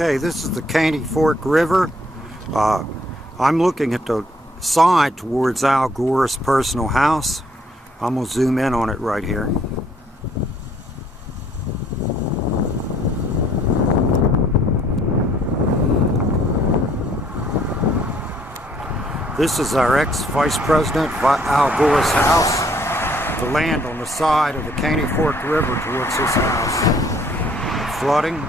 Okay, this is the Caney Fork River. I'm looking at the side towards Al Gore's personal house. I'm going to zoom in on it right here. This is our ex-Vice President Al Gore's house. The land on the side of the Caney Fork River towards his house. Flooding.